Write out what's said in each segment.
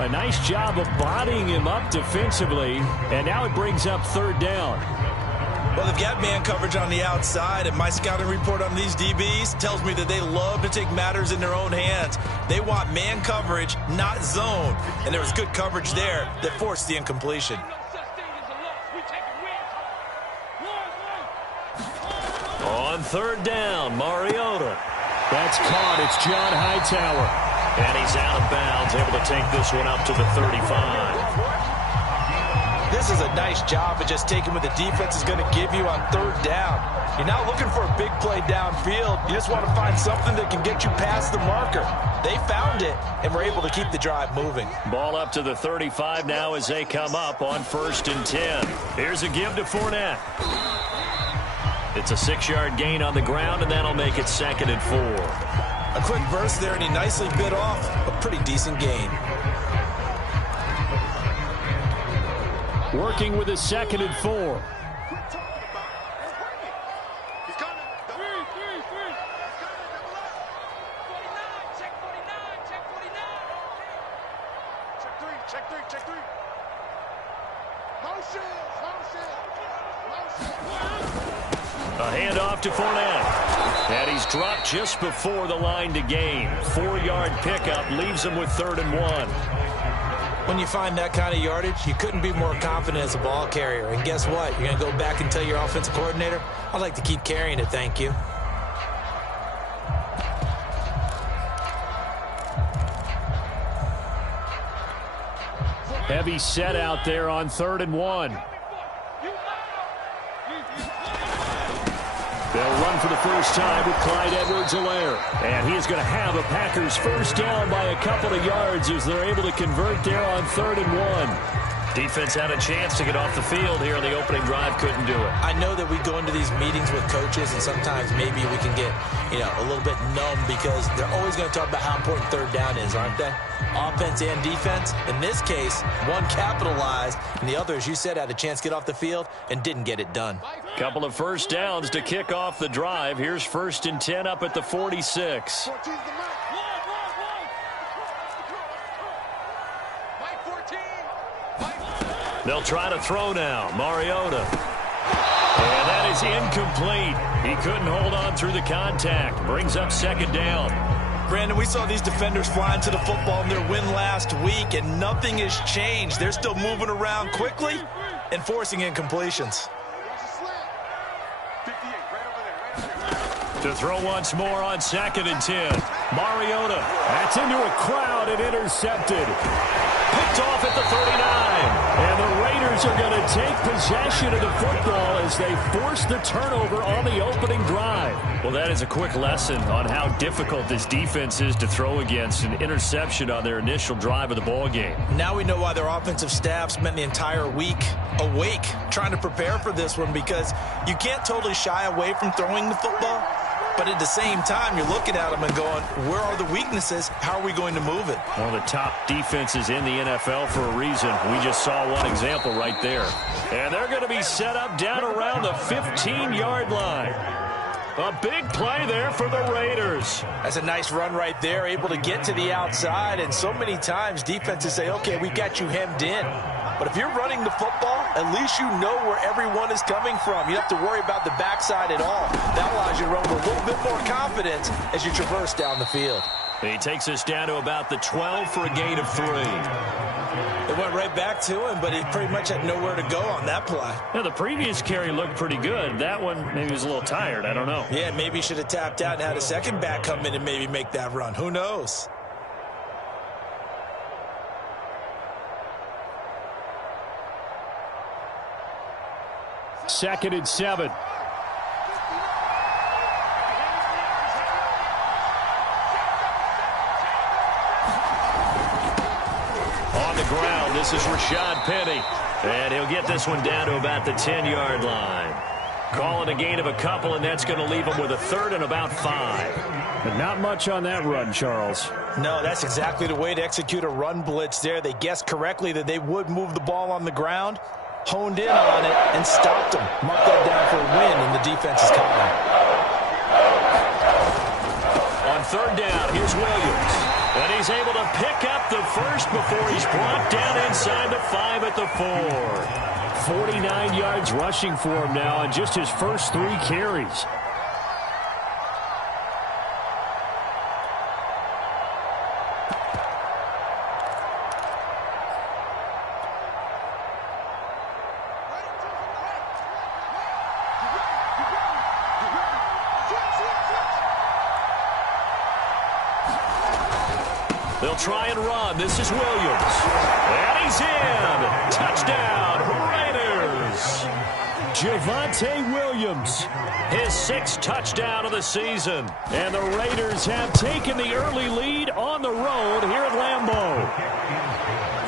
A nice job of bodying him up defensively, and now it brings up third down. Well, they've got man coverage on the outside, and my scouting report on these DBs tells me that they love to take matters in their own hands. They want man coverage, not zone, and there was good coverage there that forced the incompletion. On third down, Mariota. That's caught. It's John Hightower. And he's out of bounds, able to take this one up to the 35. This is a nice job of just taking what the defense is going to give you on third down. You're not looking for a big play downfield. You just want to find something that can get you past the marker. They found it and were able to keep the drive moving. Ball up to the 35 now as they come up on 1st and 10. Here's a give to Fournette. It's a 6-yard gain on the ground, and that'll make it 2nd and 4. A quick burst there, and he nicely bit off a pretty decent gain. Working with a 2nd and 4. A handoff to Fournette. And he's dropped just before the line to gain. 4-yard pickup leaves him with 3rd and 1. When you find that kind of yardage, you couldn't be more confident as a ball carrier. And guess what? You're going to go back and tell your offensive coordinator, I'd like to keep carrying it, thank you. Heavy set out there on 3rd and 1. They'll run for the first time with Clyde Edwards-Helaire. And he's going to have a Packers first down by a couple of yards as they're able to convert there on 3rd and 1. Defense had a chance to get off the field here in the opening drive, couldn't do it. I know that we go into these meetings with coaches, and sometimes maybe we can get, a little bit numb because they're always going to talk about how important third down is, aren't they? Offense and defense. In this case, one capitalized, and the other, as you said, had a chance to get off the field and didn't get it done. Couple of first downs to kick off the drive. Here's 1st and 10 up at the 46. They'll try to throw now. Mariota. And that is incomplete. He couldn't hold on through the contact. Brings up 2nd down. Brandon, we saw these defenders flying to the football in their win last week, and nothing has changed. They're still moving around quickly and forcing incompletions. To throw once more on 2nd and 10. Mariota. That's into a crowd and intercepted. Picked off at the 39. And the Raiders are going to take possession of the football as they force the turnover on the opening drive. Well, that is a quick lesson on how difficult this defense is to throw against. An interception on their initial drive of the ball game. Now we know why their offensive staff spent the entire week awake trying to prepare for this one, because you can't totally shy away from throwing the football. But at the same time, you're looking at them and going, where are the weaknesses? How are we going to move it? One of the top defenses in the NFL for a reason. We just saw one example right there. And they're going to be set up down around the 15-yard line. A big play there for the Raiders. That's a nice run right there, able to get to the outside. And so many times defenses say, okay, we got you hemmed in. But if you're running the football, at least you know where everyone is coming from. You don't have to worry about the backside at all. That allows you to run with a little bit more confidence as you traverse down the field. He takes us down to about the 12 for a gain of 3. It went right back to him, but he pretty much had nowhere to go on that play. Now, the previous carry looked pretty good. That one maybe was a little tired. I don't know. Yeah, maybe he should have tapped out and had a second back come in and maybe make that run. Who knows? Second and 7. On the ground, this is Rashad Penny. And he'll get this one down to about the 10-yard line. Calling a gain of a couple, and that's going to leave him with a 3rd and about 5. But not much on that run, Charles. No, that's exactly the way to execute a run blitz there. They guessed correctly that they would move the ball on the ground, honed in on it, and stopped them. Mark that down for a win, and the defense is coming. On 3rd down, here's Williams. And he's able to pick up the first before he's brought down inside the 5 at the 4. 49 yards rushing for him now on just his first 3 carries. They'll try and run. This is Williams. And he's in. Touchdown, Raiders. Javonte Williams, his 6th touchdown of the season. And the Raiders have taken the early lead on the road here at Lambeau.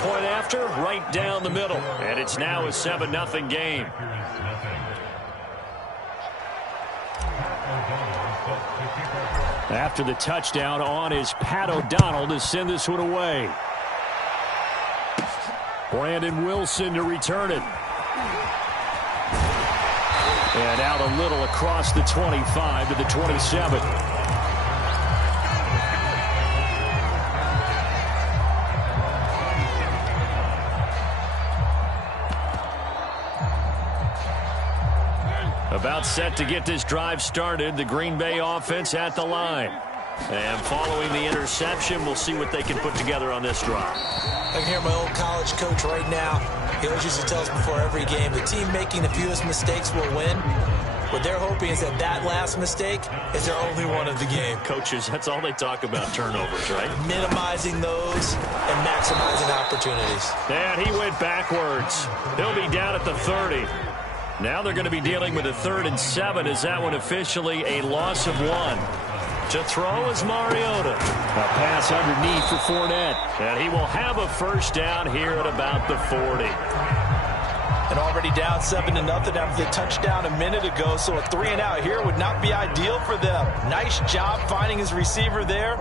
Point after, right down the middle. And it's now a 7-0 game. After the touchdown on is Pat O'Donnell to send this one away. Brandon Wilson to return it. And out a little across the 25 to the 27. About set to get this drive started. The Green Bay offense at the line. And following the interception, we'll see what they can put together on this drive. I can hear my old college coach right now. He always used to tell us before every game, the team making the fewest mistakes will win. What they're hoping is that that last mistake is their only one of the game. Coaches, that's all they talk about, turnovers, right? Minimizing those and maximizing opportunities. And he went backwards. He'll be down at the 30. Now they're going to be dealing with a 3rd and 7. Is that one officially a loss of 1? To throw is Mariota. A pass underneath for Fournette. And he will have a first down here at about the 40. And already down 7-0 after the touchdown a minute ago. So a 3 and out here would not be ideal for them. Nice job finding his receiver there.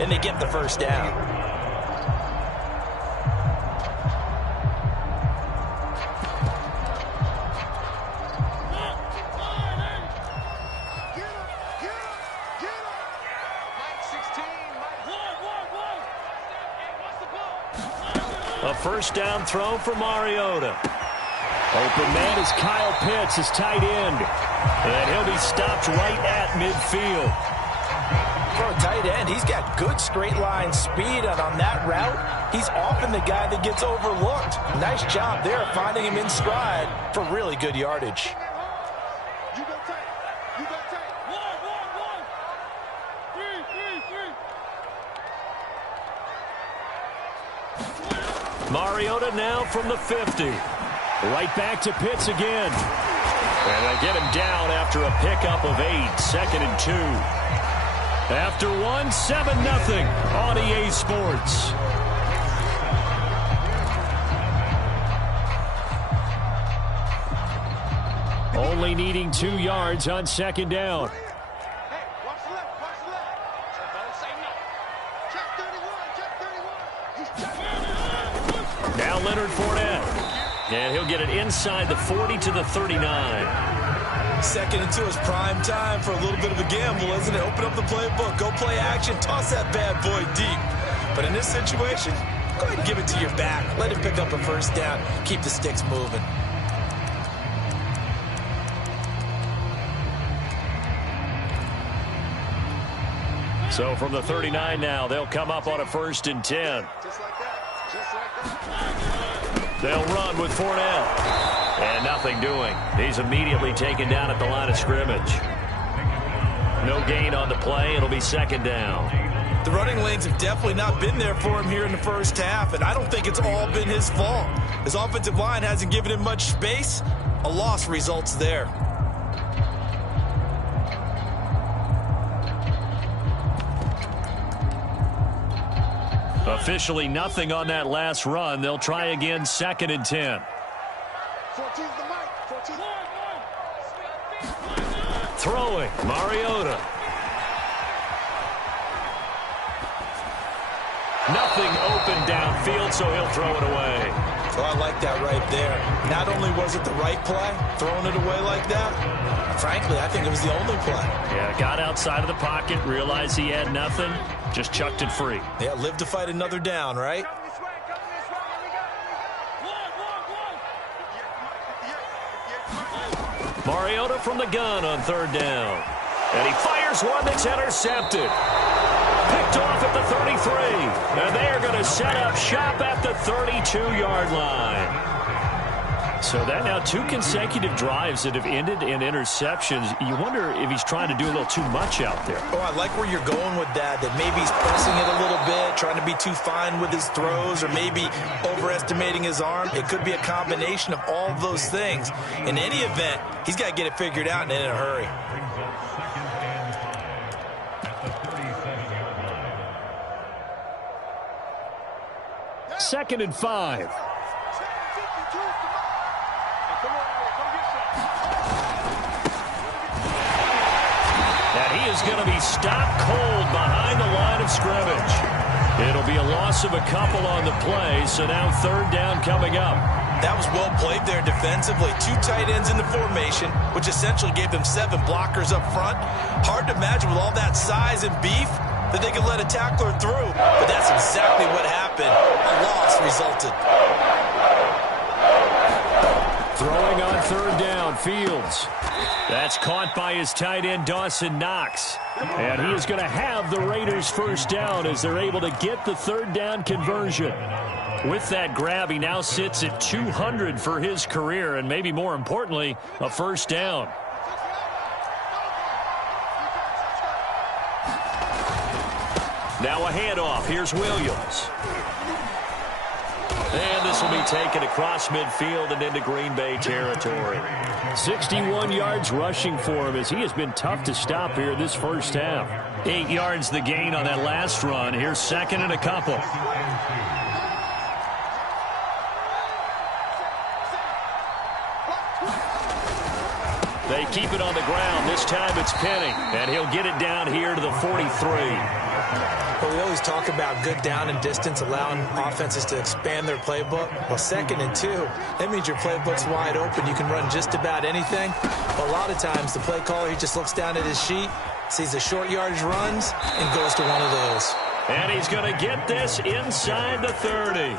And they get the first down. A first down throw for Mariota. Open man is Kyle Pitts, his tight end. And he'll be stopped right at midfield. For a tight end, he's got good straight line speed, and on that route, he's often the guy that gets overlooked. Nice job there finding him in stride for really good yardage. Mariota now from the 50. Right back to Pitts again. And they get him down after a pickup of 8. 2nd and 2. After 1, 7-0 on EA Sports. Only needing 2 yards on 2nd down. Now Leonard Fournette. And he'll get it inside the 40 to the 39. 2nd and 2 is prime time for a little bit of a gamble, isn't it? Open up the playbook, go play action, toss that bad boy deep. But in this situation, go ahead and give it to your back. Let him pick up a first down. Keep the sticks moving. So from the 39 now, they'll come up on a 1st and 10. Just like that. Just like that. They'll run with Fournette. And nothing doing. He's immediately taken down at the line of scrimmage. No gain on the play. It'll be 2nd down. The running lanes have definitely not been there for him here in the first half, and I don't think it's all been his fault. His offensive line hasn't given him much space. A loss results there. Officially nothing on that last run. They'll try again 2nd and 10. 14's the mic. 14. Throwing, Mariota. Nothing open downfield, so he'll throw it away. So I like that right there. Not only was it the right play, throwing it away like that, frankly, I think it was the only play. Yeah, got outside of the pocket, realized he had nothing, just chucked it free. Yeah, live to fight another down, right? Mariota from the gun on third down. And he fires one that's intercepted. Picked off at the 33. And they are going to set up shop at the 32-yard line. So that now 2 consecutive drives that have ended in interceptions. You wonder if he's trying to do a little too much out there. Oh, I like where you're going with that maybe he's pressing it a little bit, trying to be too fine with his throws, or maybe overestimating his arm. It could be a combination of all of those things. In any event, he's got to get it figured out and in a hurry. Second and 5. And he is going to be stopped cold behind the line of scrimmage. It'll be a loss of a couple on the play, so now third down coming up. That was well played there defensively. 2 tight ends in the formation, which essentially gave them 7 blockers up front. Hard to imagine with all that size and beef that they could let a tackler through. But that's exactly what happened. A loss resulted. Throwing on third down, Fields. That's caught by his tight end, Dawson Knox. And he is going to have the Raiders first down as they're able to get the third down conversion. With that grab, he now sits at 200 for his career, and maybe more importantly, a first down. Now a handoff. Here's Williams. And this will be taken across midfield and into Green Bay territory. 61 yards rushing for him as he has been tough to stop here this first half. 8 yards the gain on that last run. Here's second and a couple. They keep it on the ground. This time it's Penny. And he'll get it down here to the 43. Well, we always talk about good down and distance, allowing offenses to expand their playbook. Well, second and 2, that means your playbook's wide open. You can run just about anything. But a lot of times, the play caller, he just looks down at his sheet, sees the short yardage runs, and goes to one of those. And he's going to get this inside the 30.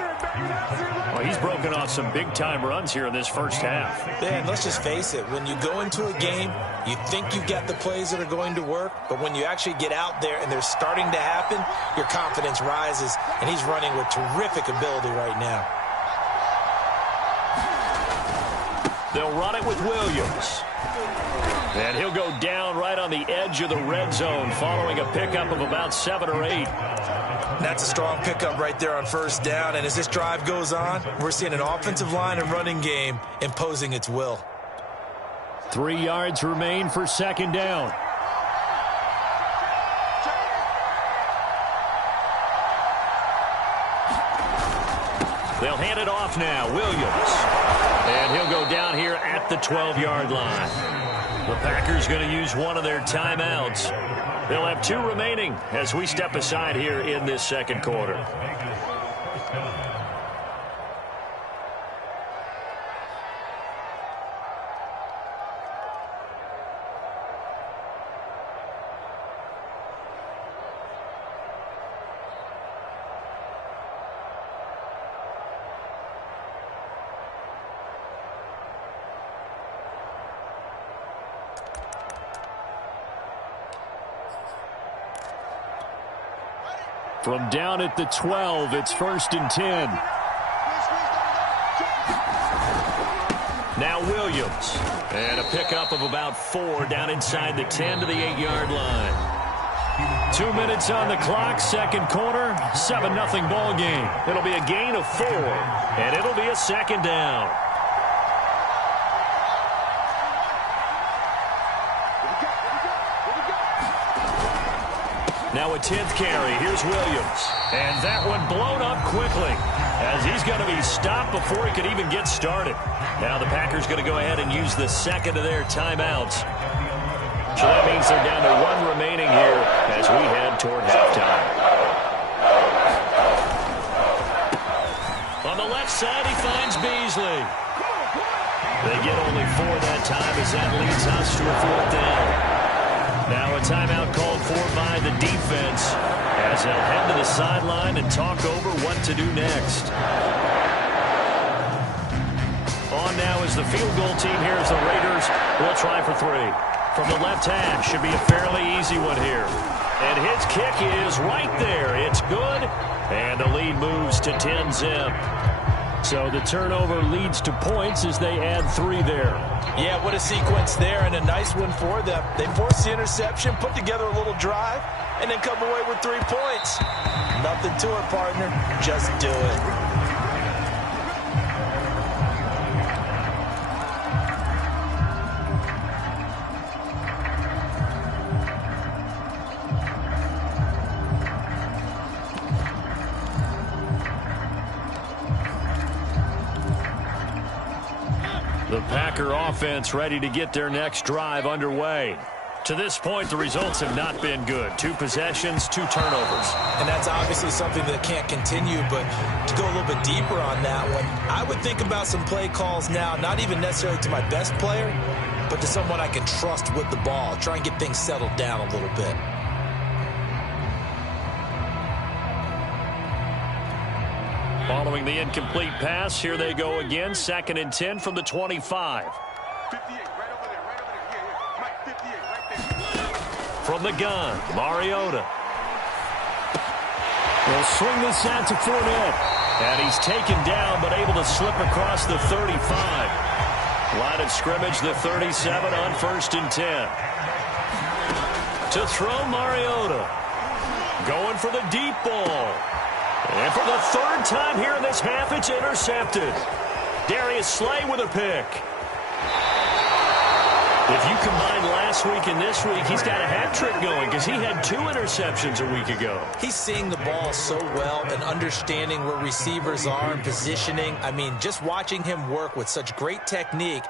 Well, he's broken off some big-time runs here in this first half. Yeah, and let's just face it. When you go into a game, you think you've got the plays that are going to work, but when you actually get out there and they're starting to happen, your confidence rises, and he's running with terrific ability right now. They'll run it with Williams. And he'll go down right on the edge of the red zone following a pickup of about 7 or 8. That's a strong pickup right there on first down. And as this drive goes on, we're seeing an offensive line and running game imposing its will. 3 yards remain for second down. They'll hand it off now. Williams. And he'll go down here at the 12-yard line. The Packers going to use one of their timeouts. They'll have 2 remaining as we step aside here in this second quarter. From down at the 12, it's first and 10. Now Williams. And a pickup of about 4 down inside the 10 to the 8-yard line. 2 minutes on the clock, second quarter, 7-0 ball game. It'll be a gain of 4, and it'll be a second down. Now a 10th carry. Here's Williams. And that one blown up quickly as he's going to be stopped before he could even get started. Now the Packers going to go ahead and use the second of their timeouts. So that means they're down to 1 remaining here as we head toward halftime. On the left side, he finds Beasley. They get only 4 that time as that leads us to a 4th down. Now a timeout called for by the defense as they'll head to the sideline and talk over what to do next. On now is the field goal team here as the Raiders will try for 3. From the left hash, should be a fairly easy one here. And his kick is right there. It's good. And the lead moves to 10-zip. So the turnover leads to points as they add 3 there. Yeah, what a sequence there, and a nice one for them. They force the interception, put together a little drive, and then come away with 3 points. Nothing to it, partner. Just do it. The Packer offense ready to get their next drive underway. To this point, the results have not been good. 2 possessions, 2 turnovers. And that's obviously something that can't continue, but to go a little bit deeper on that one, I would think about some play calls now, not even necessarily to my best player, but to someone I can trust with the ball. Try and get things settled down a little bit. Following the incomplete pass, here they go again. 2nd and 10 from the 25. 58, right over there, right over there. Yeah. Mike, 58, right there. From the gun, Mariota. They'll swing this out to Fournette. And he's taken down, but able to slip across the 35. Line of scrimmage, the 37 on 1st and 10. To throw, Mariota. Going for the deep ball. And for the 3rd time here in this half, it's intercepted. Darius Slay with a pick. If you combine last week and this week, he's got a hat trick going because he had 2 interceptions a week ago. He's seeing the ball so well and understanding where receivers are and positioning. I mean, just watching him work with such great technique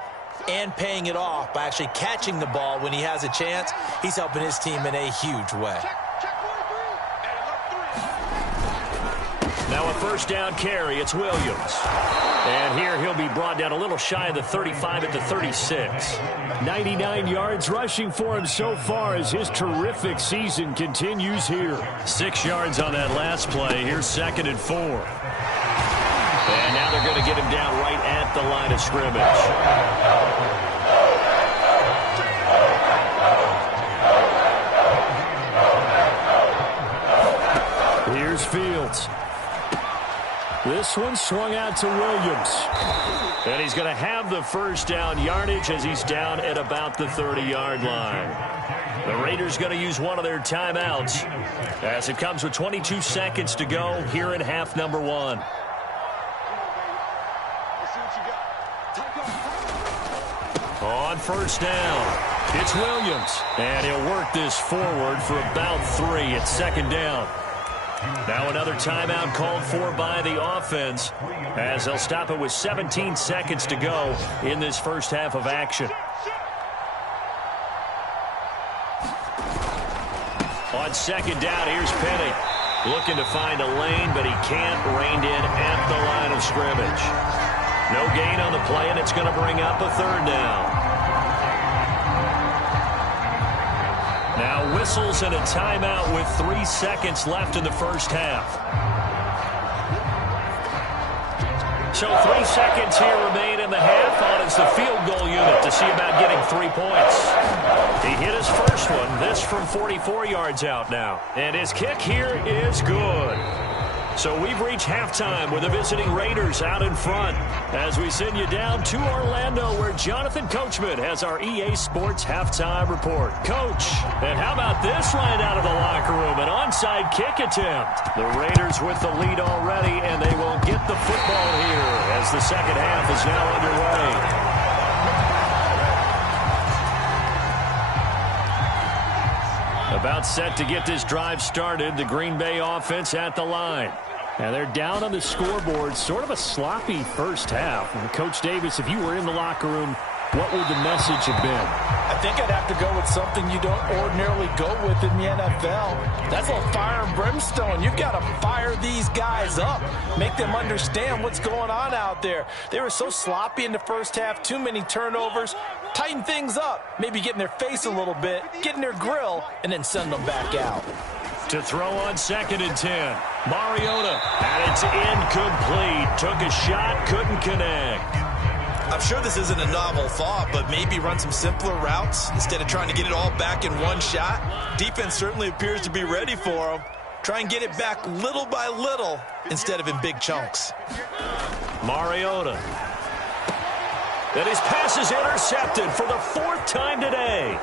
and paying it off by actually catching the ball when he has a chance, he's helping his team in a huge way. Now a 1st down carry, it's Williams. And here he'll be brought down a little shy of the 35 at the 36. 99 yards rushing for him so far as his terrific season continues here. 6 yards on that last play. Here's 2nd and 4. And now they're going to get him down right at the line of scrimmage. Here's Fields. This one swung out to Williams. And he's going to have the 1st down yardage as he's down at about the 30-yard line. The Raiders going to use one of their timeouts as it comes with 22 seconds to go here in half number 1. On 1st down, it's Williams. And he'll work this forward for about 3 at 2nd down. Now another timeout called for by the offense as they'll stop it with 17 seconds to go in this 1st half of action. On 2nd down, here's Penny. Looking to find a lane, but he can't. Reined in at the line of scrimmage. No gain on the play, and it's going to bring up a 3rd down. Now whistles and a timeout with 3 seconds left in the 1st half. So 3 seconds here remain in the half. On is the field goal unit to see about getting 3 points. He hit his first one. This from 44 yards out now. And his kick here is good. So we've reached halftime with the visiting Raiders out in front as we send you down to Orlando where Jonathan Coachman has our EA Sports halftime report. Coach, and how about this right out of the locker room? An onside kick attempt. The Raiders with the lead already, and they will get the football here as the 2nd half is now underway. About set to get this drive started. The Green Bay offense at the line. And they're down on the scoreboard. Sort of a sloppy 1st half. And Coach Davis, if you were in the locker room, what would the message have been? I think I'd have to go with something you don't ordinarily go with in the NFL. That's a fire and brimstone. You've got to fire these guys up. Make them understand what's going on out there. They were so sloppy in the first half, too many turnovers. Tighten things up. Maybe get in their face a little bit, get in their grill, and then send them back out. To throw on 2nd and 10. Mariota, and it's incomplete. Took a shot, couldn't connect. I'm sure this isn't a novel thought, but maybe run some simpler routes instead of trying to get it all back in one shot. Defense certainly appears to be ready for him. Try and get it back little by little instead of in big chunks. Mariota. And his pass is intercepted for the 4th time today.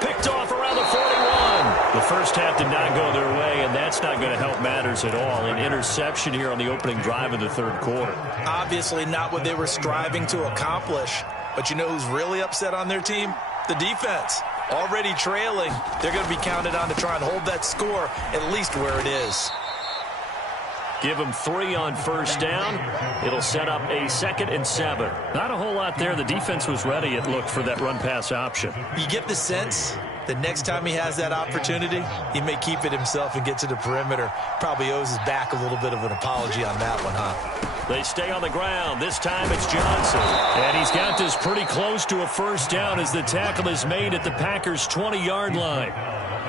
Picked off around the 41. The first half did not go their way, and that's not going to help matters at all. An interception here on the opening drive of the 3rd quarter. Obviously not what they were striving to accomplish. But you know who's really upset on their team? The defense. Already trailing. They're going to be counted on to try and hold that score at least where it is. Give them 3 on 1st down. It'll set up a 2nd and 7. Not a whole lot there. The defense was ready, it looked, for that run-pass option. You get the sense that next time he has that opportunity, he may keep it himself and get to the perimeter. Probably owes his back a little bit of an apology on that one, huh? They stay on the ground. This time it's Johnson. And he's got this pretty close to a 1st down as the tackle is made at the Packers' 20-yard line.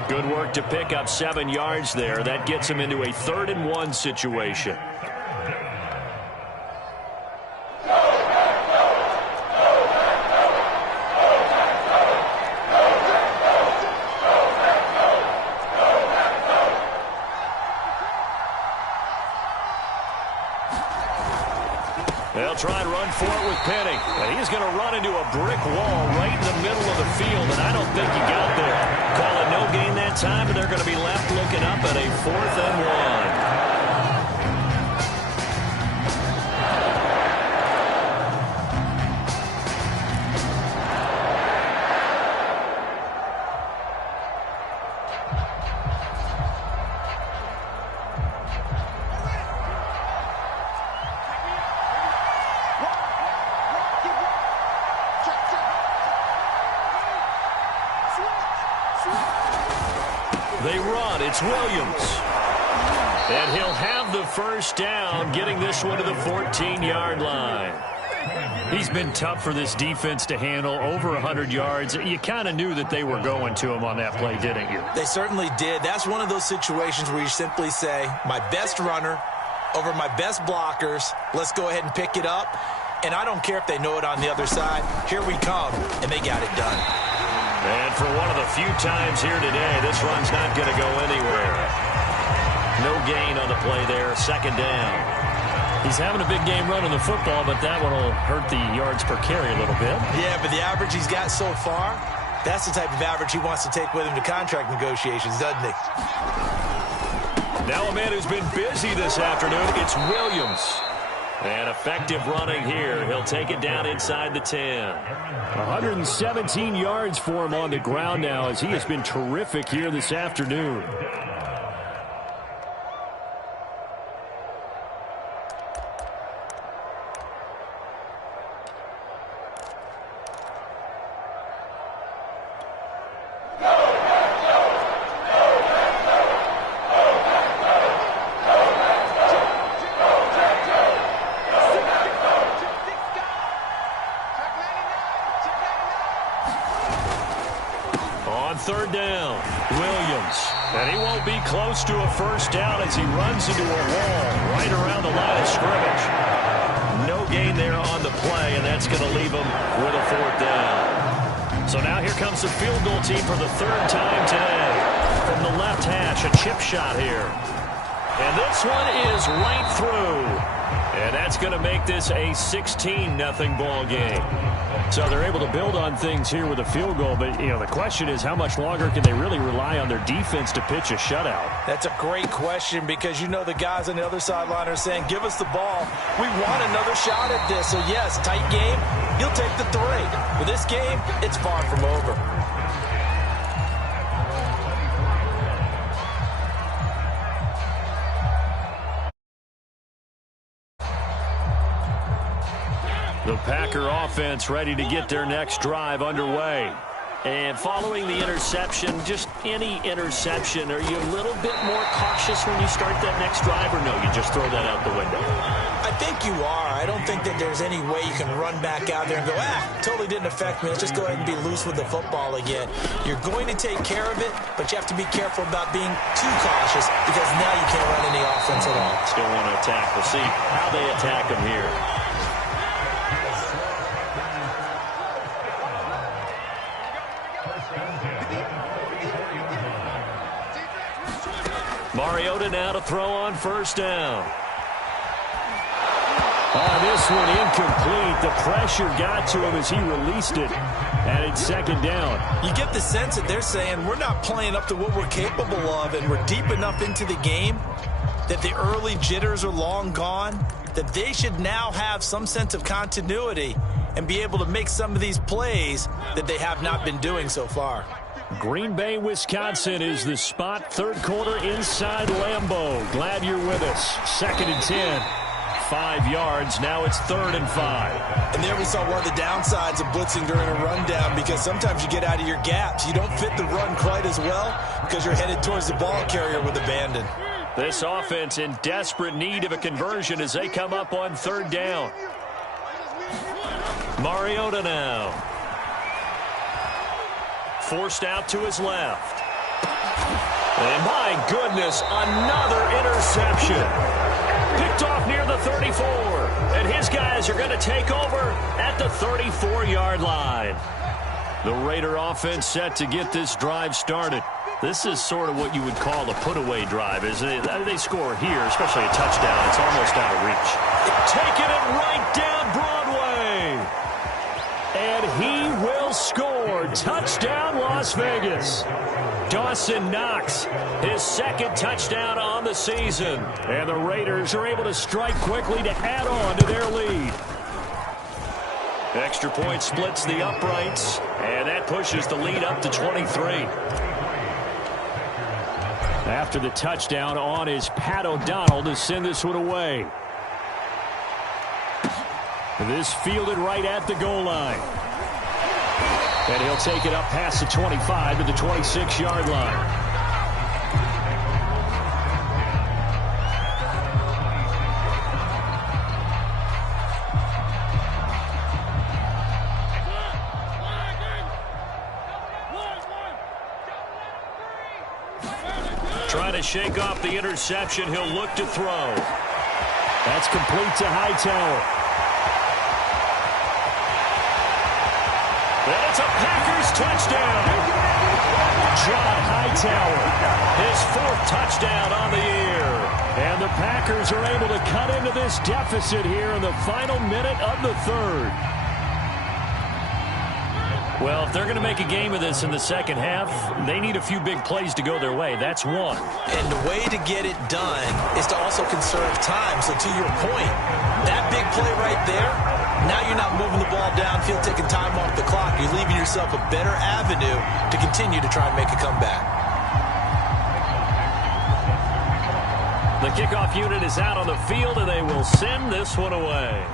Good work to pick up 7 yards there. That gets him into a 3rd and 1 situation. They'll try and run for it with Penny. And he's going to run into a brick wall right in the middle of the field, and I don't think he got there. Call it no gain that time, and they're going to be left looking up at a 4th and 1. They run. It's Williams. And he'll have the 1st down, getting this one to the 14-yard line. He's been tough for this defense to handle, over 100 yards. You kind of knew that they were going to him on that play, didn't you? They certainly did. That's one of those situations where you simply say, my best runner over my best blockers. Let's go ahead and pick it up. And I don't care if they know it on the other side. Here we come, and they got it done. And for one of the few times here today, this run's not going to go anywhere. No gain on the play there, 2nd down. He's having a big game running the football, but that one will hurt the yards per carry a little bit. Yeah, but the average he's got so far, that's the type of average he wants to take with him to contract negotiations, doesn't he? Now a man who's been busy this afternoon, it's Williams. And effective running here. He'll take it down inside the 10. 117 yards for him on the ground now as he has been terrific here this afternoon. On 3rd down, Williams. And he won't be close to a 1st down as he runs into a wall right around the line of scrimmage. No gain there on the play, and that's going to leave him with a 4th down. So now here comes the field goal team for the 3rd time today. From the left hash, a chip shot here. And this one is right through. And that's going to make this a 16-0 ball game. So they're able to build on things here with a field goal. But, you know, the question is how much longer can they really rely on their defense to pitch a shutout? That's a great question because, you know, the guys on the other sideline are saying, give us the ball. We want another shot at this. So, yes, tight game. He'll take the 3. With this game, it's far from over. The Packer offense ready to get their next drive underway. And following the interception, just any interception, are you a little bit more cautious when you start that next drive, or no, you just throw that out the window? I think you are. I don't think that there's any way you can run back out there and go, totally didn't affect me. Let's just go ahead and be loose with the football again. You're going to take care of it, but you have to be careful about being too cautious because now you can't run any offense at all. Still want to attack. We'll see how they attack them here. Mariota now to throw on first down. This one incomplete. The pressure got to him as he released it. And it's second down. You get the sense that they're saying we're not playing up to what we're capable of, and we're deep enough into the game that the early jitters are long gone, that they should now have some sense of continuity and be able to make some of these plays that they have not been doing so far. Green Bay, Wisconsin is the spot. Third quarter inside Lambeau. Glad you're with us. 2nd and 10. 5 yards. Now it's 3rd and 5. And there we saw one of the downsides of blitzing during a rundown, because sometimes you get out of your gaps. You don't fit the run quite as well because you're headed towards the ball carrier with abandon. This offense in desperate need of a conversion as they come up on 3rd down. Mariota now. Forced out to his left. And my goodness, another interception. Picked off near the 34. And his guys are going to take over at the 34-yard line. The Raider offense set to get this drive started. This is sort of what you would call a put-away drive. As they score here, especially a touchdown, it's almost out of reach. Taking it right down Broadway. And he will score. Touchdown, Las Vegas. Dawson Knox, his 2nd touchdown on the season. And the Raiders are able to strike quickly to add on to their lead. Extra point splits the uprights, and that pushes the lead up to 23. After the touchdown, on is Pat O'Donnell to send this one away. This fielded right at the goal line. And he'll take it up past the 25 to the 26-yard line. Trying to shake off the interception. He'll look to throw. That's complete to Hightower. And it's a Packers touchdown. John Hightower, his 4th touchdown on the year. And the Packers are able to cut into this deficit here in the final minute of the 3rd. Well, if they're going to make a game of this in the second half, they need a few big plays to go their way. That's one. And the way to get it done is to also conserve time. So to your point, that big play right there, now you're not moving the ball downfield, taking time off the clock. You're leaving yourself a better avenue to continue to try and make a comeback. The kickoff unit is out on the field, and they will send this one away.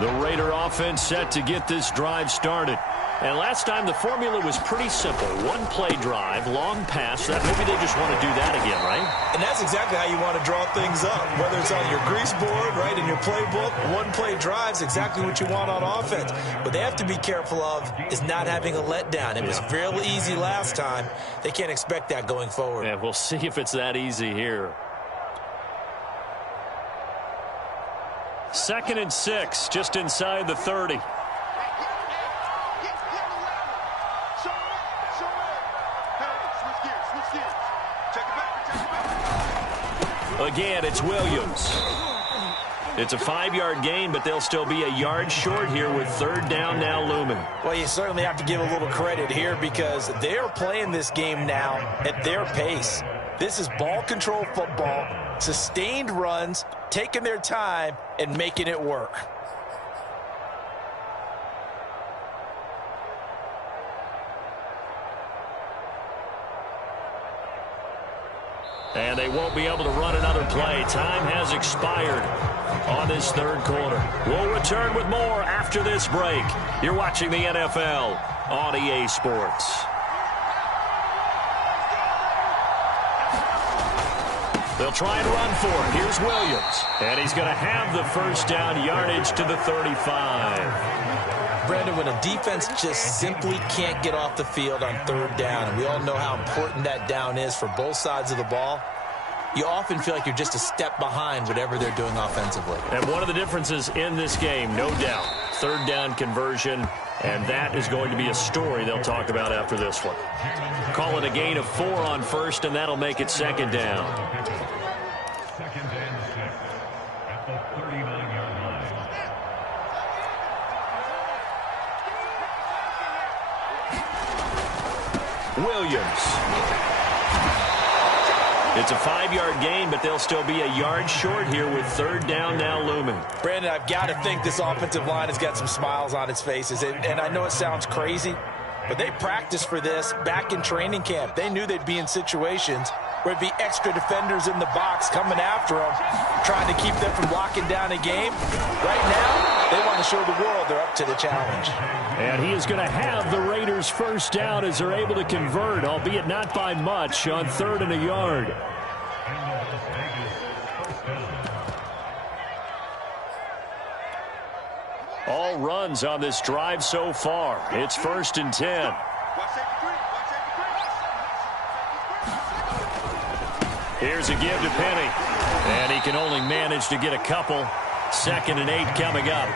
The Raider offense set to get this drive started. And last time the formula was pretty simple. One play drive, long pass. That maybe they just want to do that again, right? And that's exactly how you want to draw things up. Whether it's on your grease board, right, in your playbook, one play drive's exactly what you want on offense. What they have to be careful of is not having a letdown. It was real easy last time. They can't expect that going forward. Yeah, we'll see if it's that easy here. 2nd and 6, just inside the 30. Again, it's Williams. It's a 5-yard gain, but they'll still be a yard short here with 3rd down now looming. Well, you certainly have to give a little credit here because they're playing this game now at their pace. This is ball control football, sustained runs, taking their time and making it work. And they won't be able to run another play. Time has expired on this third quarter. We'll return with more after this break. You're watching the NFL on EA Sports. They'll try and run for it. Here's Williams. And he's going to have the first down yardage to the 35. Brandon, when a defense just simply can't get off the field on third down, and we all know how important that down is for both sides of the ball, you often feel like you're just a step behind whatever they're doing offensively. And one of the differences in this game, no doubt, third down conversion, and that is going to be a story they'll talk about after this one. Call it a gain of 4 on first, and that'll make it second down. Second and 6 at the 39-yard line. Williams. It's a 5-yard gain, but they'll still be a yard short here with third down now looming. Brandon, I've got to think this offensive line has got some smiles on its faces. And I know it sounds crazy, but they practiced for this back in training camp. They knew they'd be in situations where it'd be extra defenders in the box coming after them, trying to keep them from locking down a game. Right now, they want to show the world they're up to the challenge. And he is going to have the Raiders first down as they're able to convert, albeit not by much, on 3rd and a yard. All runs on this drive so far. It's 1st and 10. Here's a give to Penny. And he can only manage to get a couple. 2nd and 8 coming up.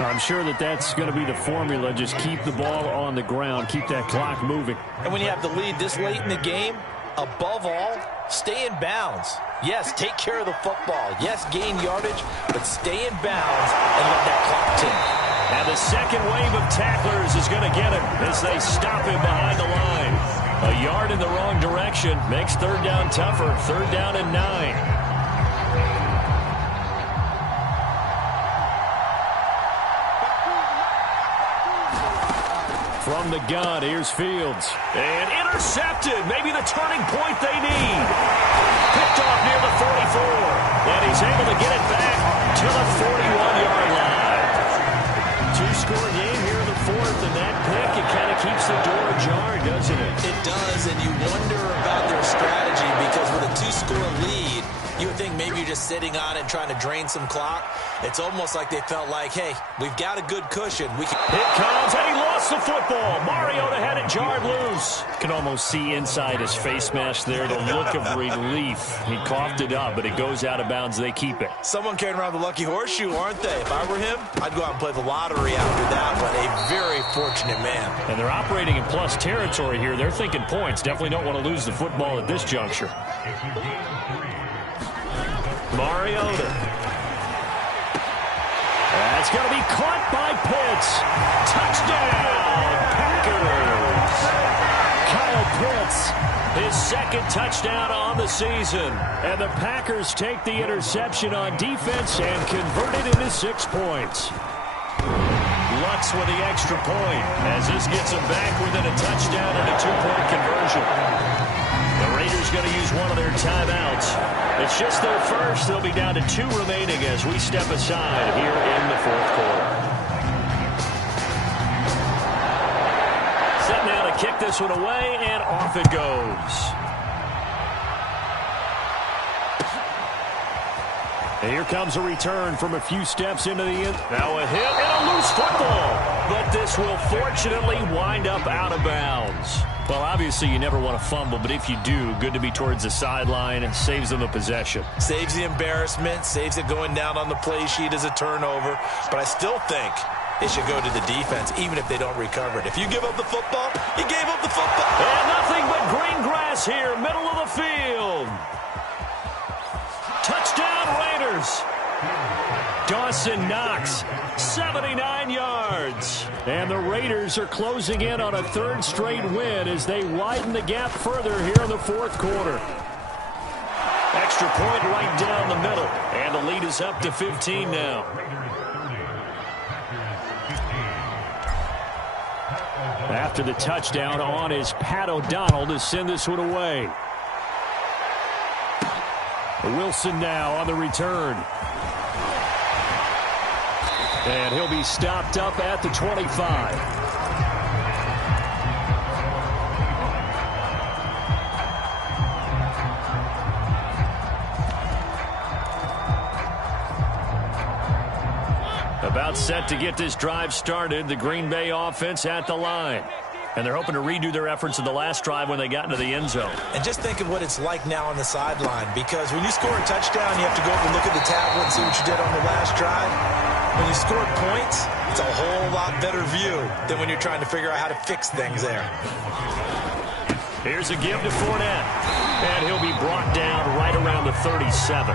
I'm sure that's going to be the formula. Just keep the ball on the ground. Keep that clock moving. And when you have the lead this late in the game, above all, stay in bounds. Yes, take care of the football. Yes, gain yardage, but stay in bounds and let that clock tick. And the second wave of tacklers is going to get him as they stop him behind the line. A yard in the wrong direction makes third down tougher. 3rd down and 9. From the gun, here's Fields. And intercepted. Maybe the turning point they need. Picked off near the 44. And he's able to get it back to the 41-yard line. 2-score game here in the 4th, and that pick, it kind of keeps the door ajar, doesn't it? It does, and you wonder about their strategy because with a 2-score lead, you would think maybe you're just sitting on it and trying to drain some clock. It's almost like they felt like, hey, we've got a good cushion. We can. It comes, and he lost the football. Mariota had it jarred loose. Can almost see inside his face mask there the look of relief. He coughed it up, but it goes out of bounds. They keep it. Someone carrying around the lucky horseshoe, aren't they? If I were him, I'd go out and play the lottery after that one. A very fortunate man. And they're operating in plus territory here. They're thinking points. Definitely don't want to lose the football at this juncture. Mariota. That's going to be caught by Pitts. Touchdown, Packers. Kyle Pitts, his 2nd touchdown on the season. And the Packers take the interception on defense and convert it into 6 points. Lutz with the extra point as this gets them back within a touchdown and a 2-point conversion. The Raiders going to use one of their timeouts. It's just their first. They'll be down to 2 remaining as we step aside here in the 4th quarter. Set now to kick this one away, and off it goes. And here comes a return from a few steps into the end. Now a hit and a loose football. But this will fortunately wind up out of bounds. Well, obviously, you never want to fumble, but if you do, good to be towards the sideline. Saves them the possession. Saves the embarrassment, saves it going down on the play sheet as a turnover. But I still think it should go to the defense, even if they don't recover it. If you give up the football, you gave up the football. And nothing but green grass here, middle of the field. Touchdown, Raiders. Dawson Knox, 79 yards. And the Raiders are closing in on a 3rd straight win as they widen the gap further here in the 4th quarter. Extra point right down the middle. And the lead is up to 15 now. After the touchdown on is Pat O'Donnell to send this one away. Wilson now on the return. And he'll be stopped up at the 25. About set to get this drive started, the Green Bay offense at the line. And they're hoping to redo their efforts in the last drive when they got into the end zone. And just think of what it's like now on the sideline, because when you score a touchdown, you have to go over and look at the tablet and see what you did on the last drive. When you scored points, it's a whole lot better view than when you're trying to figure out how to fix things there. Here's a give to Fournette. And he'll be brought down right around the 37.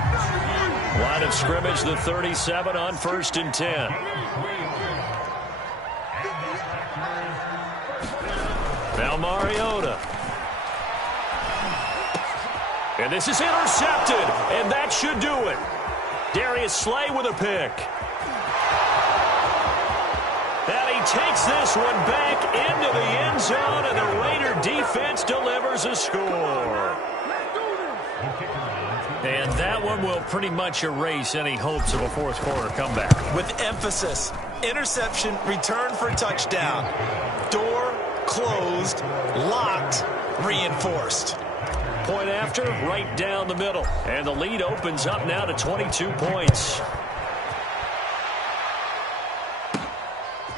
Line of scrimmage, the 37 on 1st and 10. Now Mariota. And this is intercepted, and that should do it. Darius Slay with a pick. And he takes this one back into the end zone, and the Raider defense delivers a score. And that one will pretty much erase any hopes of a fourth quarter comeback. With emphasis, interception, return for touchdown. Door closed, locked, reinforced. Point after, right down the middle. And the lead opens up now to 22 points.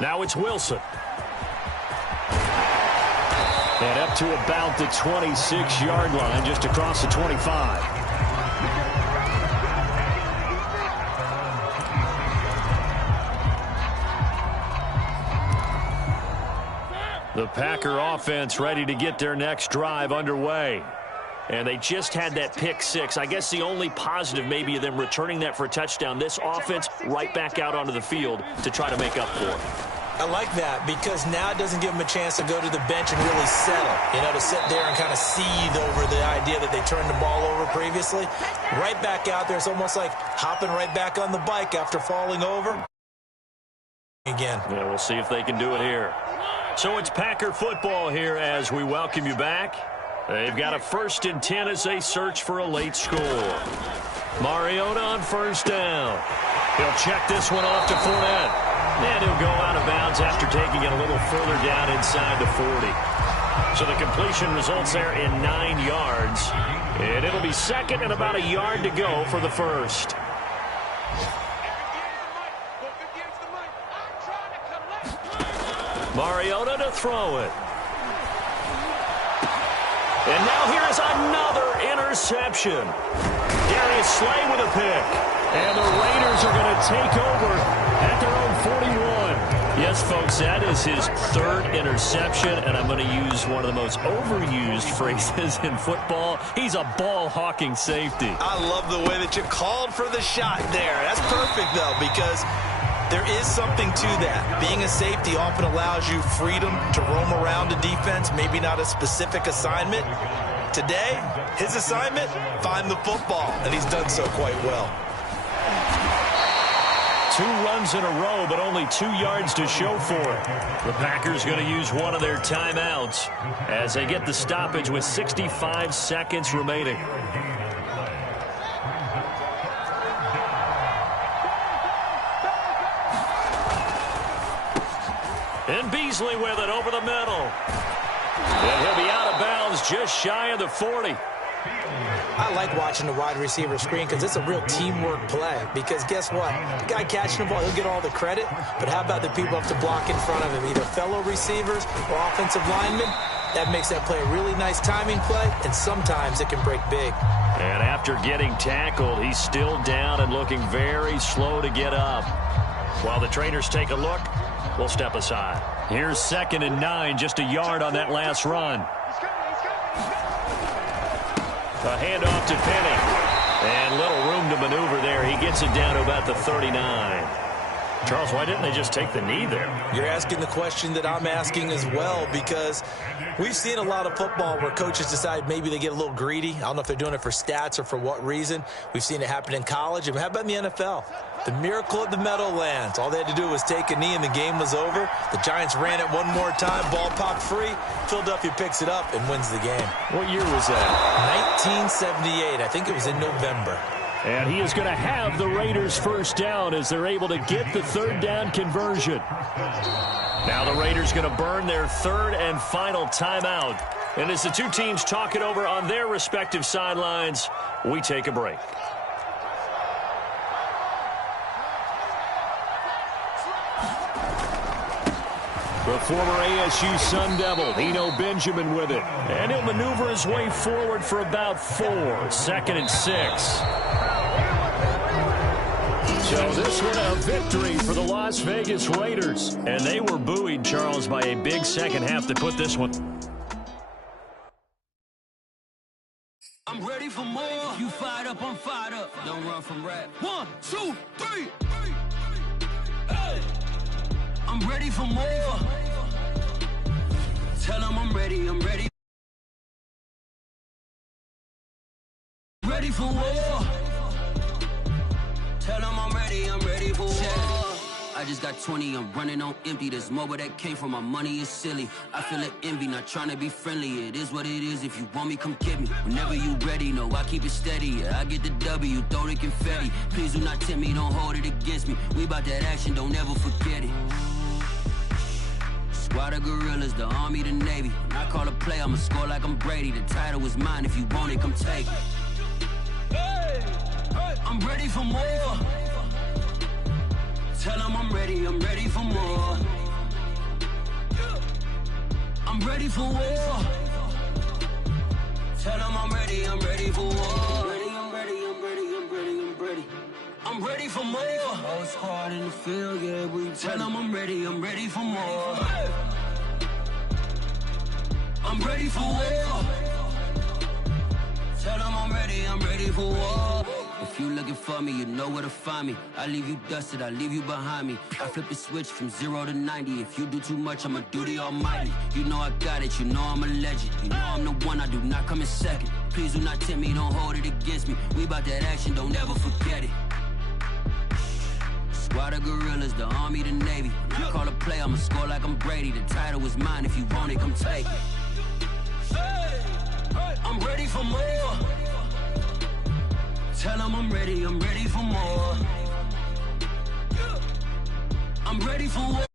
Now it's Wilson. And up to about the 26-yard line, just across the 25. The Packer offense ready to get their next drive underway. And they just had that pick six. I guess the only positive maybe of them returning that for a touchdown. This offense right back out onto the field to try to make up for it. I like that because now it doesn't give them a chance to go to the bench and really settle. You know, to sit there and kind of seethe over the idea that they turned the ball over previously. Right back out there. It's almost like hopping right back on the bike after falling over. Again. Yeah, we'll see if they can do it here. So it's Packer football here as we welcome you back. They've got a 1st and 10 as they search for a late score. Mariota on 1st down. He'll check this one off to Fournette. And he'll go out of bounds after taking it a little further down inside the 40. So the completion results there in 9 yards. And it'll be 2nd and about a yard to go for the 1st. Mariota to throw it. And now here is another interception. Darius Slay with a pick. And the Raiders are going to take over at their own 41. Yes, folks, that is his 3rd interception, and I'm going to use one of the most overused phrases in football. He's a ball-hawking safety. I love the way that you called for the shot there. That's perfect, though, because there is something to that. Being a safety often allows you freedom to roam around the defense, maybe not a specific assignment. Today, his assignment, find the football, and he's done so quite well. 2 runs in a row, but only 2 yards to show for it. The Packers going to use one of their timeouts as they get the stoppage with 65 seconds remaining. And Beasley with it over the middle. And he'll be out of bounds just shy of the 40. I like watching the wide receiver screen because it's a real teamwork play. Because guess what? The guy catching the ball, he'll get all the credit. But how about the people up to block in front of him? Either fellow receivers or offensive linemen. That makes that play a really nice timing play. And sometimes it can break big. And after getting tackled, he's still down and looking very slow to get up. While the trainers take a look, we'll step aside. Here's 2nd and 9, just a yard on that last run. A handoff to Penny. And little room to maneuver there. He gets it down to about the 39. Charles, why didn't they just take the knee there? You're asking the question that I'm asking as well, because we've seen a lot of football where coaches decide maybe they get a little greedy. I don't know if they're doing it for stats or for what reason. We've seen it happen in college. And how about in the NFL? The miracle of the Meadowlands. All they had to do was take a knee and the game was over. The Giants ran it one more time. Ball popped free. Philadelphia picks it up and wins the game. What year was that? 1978. I think it was in November. And he is going to have the Raiders first down as they're able to get the third down conversion. Now the Raiders going to burn their third and final timeout. And as the two teams talk it over on their respective sidelines, we take a break. The former ASU Sun Devil, Eno Benjamin with it. And he'll maneuver his way forward for about 4. 2nd and 6. So this one a victory for the Las Vegas Raiders. And they were buoyed, Charles, by a big second half to put this one. I'm ready for more. You fired up, I'm fired up. Don't run from rap. 1, 2, 3. Hey. I'm ready for more. Tell them I'm ready, I'm ready. Ready for war. Tell them I'm ready for war. I just got 20, I'm running on empty. There's more where that came from, my money is silly. I feel it envy, not trying to be friendly. It is what it is, if you want me, come get me. Whenever you ready, no, I keep it steady. Yeah, I get the W, throw the confetti. Please do not tempt me, don't hold it against me. We about that action, don't ever forget it. Squad of gorillas, the Army, the Navy. When I call a play, I'ma score like I'm Brady. The title is mine, if you want it, come take it. Hey, hey. I'm ready for more. Tell them I'm ready for more. I'm ready for war. Tell them I'm ready for war. I'm ready. I'm ready for more. Whole squad in the field, yeah, we tell them I'm ready for more. I'm ready for war. Tell them I'm ready for war. If you looking for me, you know where to find me. I leave you dusted, I leave you behind me. I flip the switch from 0 to 90. If you do too much, I'ma do the almighty. You know I got it, you know I'm a legend. You know I'm the one, I do not come in second. Please do not tempt me, don't hold it against me. We about that action, don't ever forget it. Squad of gorillas, the Army, the Navy. When I call a play, I'ma score like I'm Brady. The title is mine, if you want it, come take it. I'm ready for more. Tell them I'm ready for more. I'm ready for war.